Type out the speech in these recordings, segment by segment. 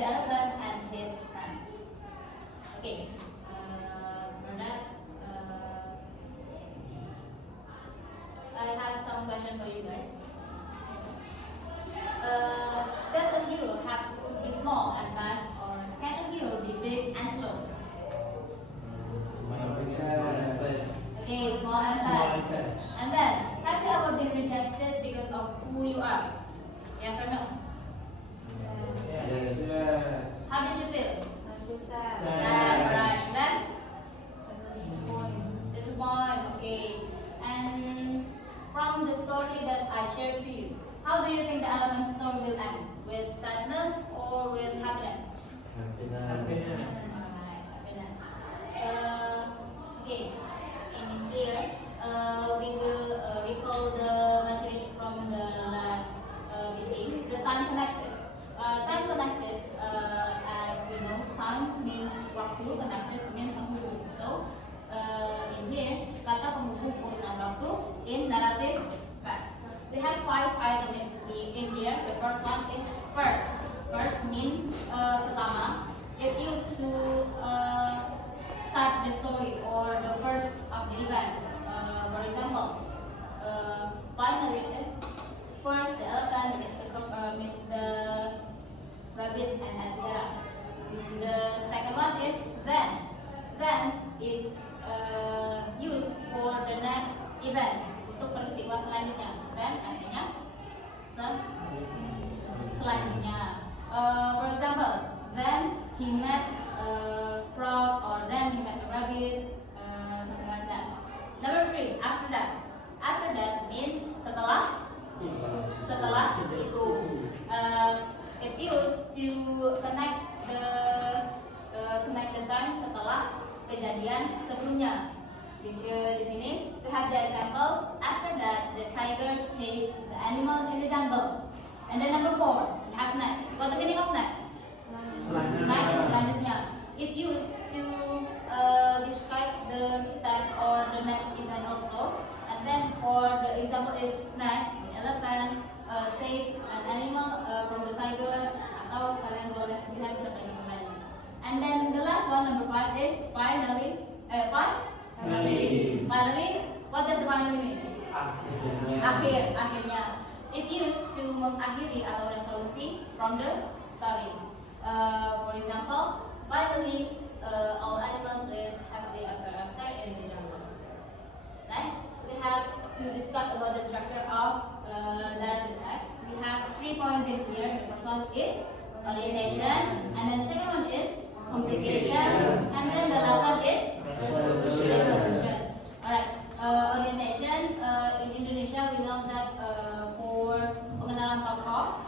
the elephant and his friends. Okay, for that, I have some question for you guys. Does a hero have to be small and fast, or can a hero be big and slow? My opinion, small and fast. Okay, small and fast. And then, have you ever been rejected because of who you are? Yes or no? Yes. How did you feel? Sad. Sad, right? Then? Disappointed, okay. And from the story that I shared to you, how do you think the elephant story will end? With sadness or with happiness? Happiness. Alright, happiness. Okay, in here, we will recall the material from the last meeting, the time connectives. Time connectives, as we know, time means waktu, connectives means penghubung. So, in here, kata penghubung urutan waktu in narrative facts. We have 5 items in here. The first one is first. First mean pertama. It used to start the story or the first of the event. For example, finally, first the elephant meet the rabbit and etc. The second one is then. Then is used for the next event, untuk peristiwa selanjutnya. Then artinya selanjutnya. For example, then he met a frog, or then he met a rabbit, something like that. Number 3, after that. After that means setelah itu. It used to connect the time setelah kejadian sebelumnya. Di sini we have the example. After that, the tiger chased the animal in the jungle. And then number 4, we have next. What the meaning of next? Next, selanjutnya. It used to describe the step or the next event also. And then for the example is next, the elephant saved an animal from the tiger. Atau kalian boleh bilang bisa tanya lain. And then the last one, number 5 is finally. Finally, what does the finally mean? Akhirnya. It used to mengakhiri atau resolusi from the story. For example, finally, all animals live happily ever after in the jungle. Next, we have to discuss about the structure of narrative text. We have 3 points in here. The first one is orientation, and then the second one is complication, and then the last one is resolution. Alright, orientation in Indonesia we know that for pengenalan tokoh,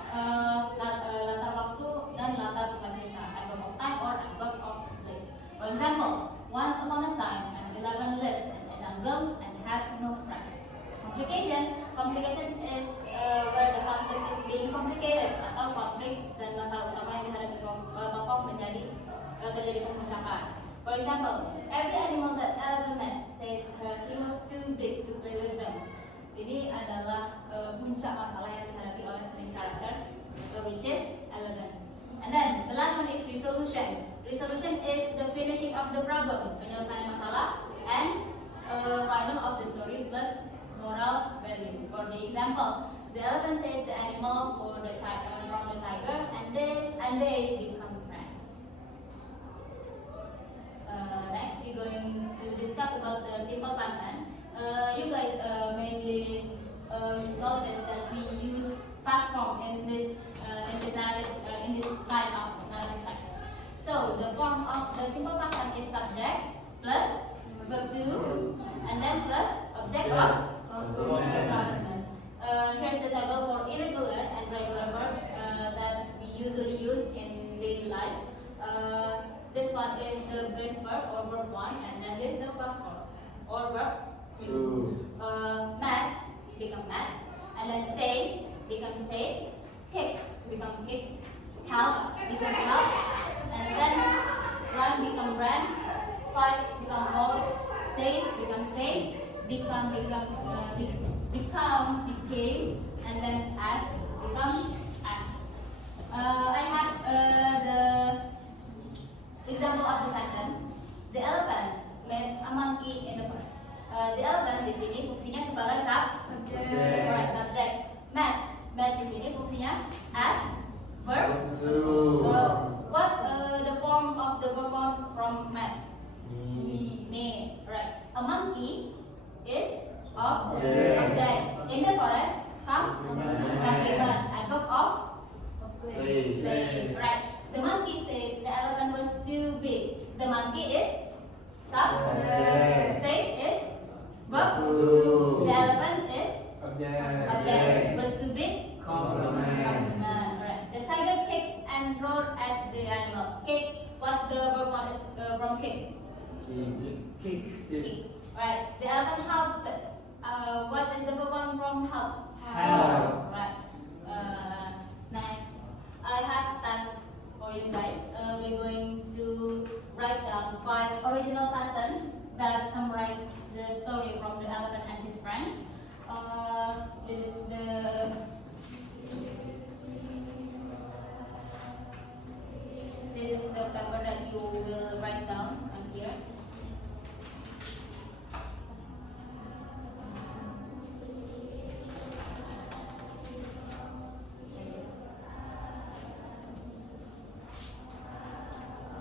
latar waktu dan latar tempat cerita, album of time or album of place. For example, once upon a time, an elephant lived in a jungle and had no friends. Complication is where the conflict is being complicated, atau konflik dan masalah utama yang dihadapi tokoh menjadi terjadi pemuncakan. For example, every animal that elephant met said he was too big to play with them. Ini adalah puncak masalah yang dihadapi oleh main character, which is elephant. And then the last one is resolution. Resolution is the finishing of the problem, penyelesaian masalah, and final of the story plus moral value. For the example, the elephant saved the animal from the tiger, and they become friends. Next, we're going to discuss about the simple past tense. You guys mainly notice that we use past form in this kind of narrative text. So the form of the simple past tense is subject plus verb to, and then plus object of complement. Here's the table for irregular and regular verbs that we usually use in daily life. This one is the base verb or verb 1, and then this is the past form or verb 2. Mad become mad, and then say become say, kick become kicked, help become help, and then run become ran, fight become hold, save become save, become became, and then ask become ask. I have the Object. In the forest, come agreement. Adverb of Place. Right. The monkey said the elephant was too big. The monkey is Subject. Said is verb. To. The elephant is Object. object. Was too big. Compliment. Compliment. Right. The tiger kicked and roared at the animal. Kick. What the verb one is from kick? Kick. Kick. Right. The elephant howled. What is the verb one from howl? Howl. Right. Next, I have tasks for you guys. We're going to write down 5 original sentences that summarize the story from the elephant and his friends. This is the paper that you will write down on here.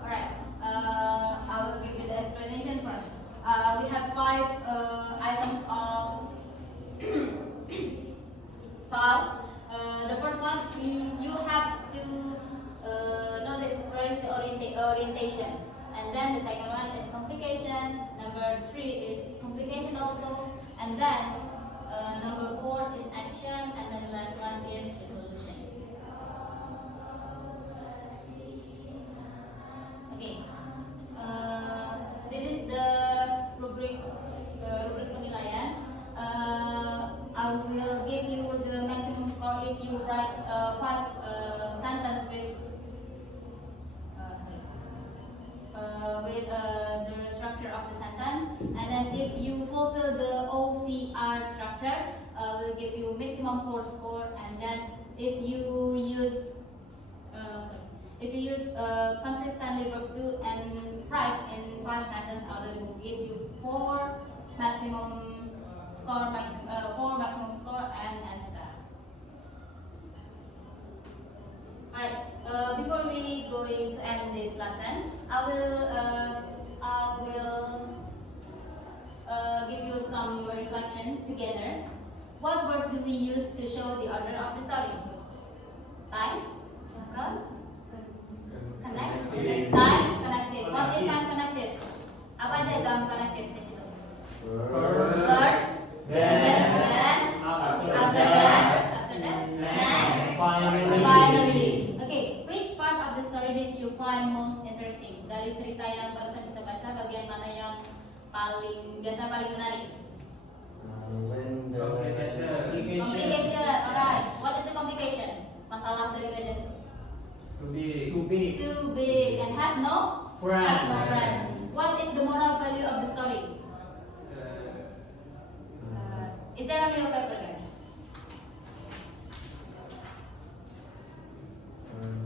Alright, I will give you the explanation first. We have 5 items of so the first one, you have to notice where is the orientation, and then the second one is complication. Number 3 is complication also, and then number 4 is action, and then the last one is resolution. Okay, this is the rubric penilaian. I will give you the maximum score if you write 5 sentences with the structure of the sentence, and then if you fulfill the OCR structure, we'll give you maximum 4 score, and then if you use consistently verb to and write in 5 sentences, I will give you 4 maximum score, 4 maximum score, and etc. Alright, before we going to end this lesson, I will give you some reflection together. What word do we use to show the order of the story? Time? Connect? Connected. Time connected. What is time connected? Apa aja time connected di situ? First, then, after that, next, finally. Okay, which part of the story did you find most interesting? Dari cerita yang barusan kita baca, bagian mana yang paling menarik? When the Complication. Alright. What is the complication? Masalah dari gajah. Too big. Too big and have no friends. What is the moral value of the story? Is there on your paper, guys?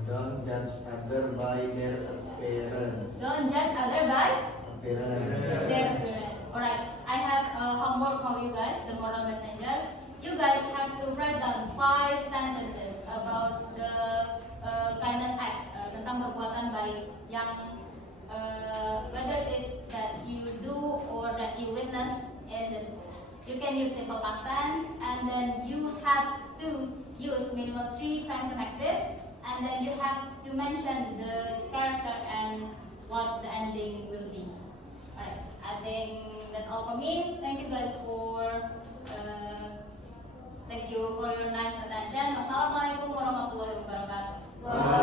Don't judge other by their appearance. Don't judge other by Appearance. their appearance. Alright, I have homework from you guys, the moral messenger. You guys have to write down 5 sentences about the kindness act, tentang perbuatan baik yang whether it's that you do or that you witness in the school. You can use simple past tense, and then you have to use minimum 3 time connectives, and then you have to mention the character and what the ending will be. Alright, I think that's all for me. Thank you guys for your nice attention. Wassalamualaikum warahmatullahi wabarakatuh.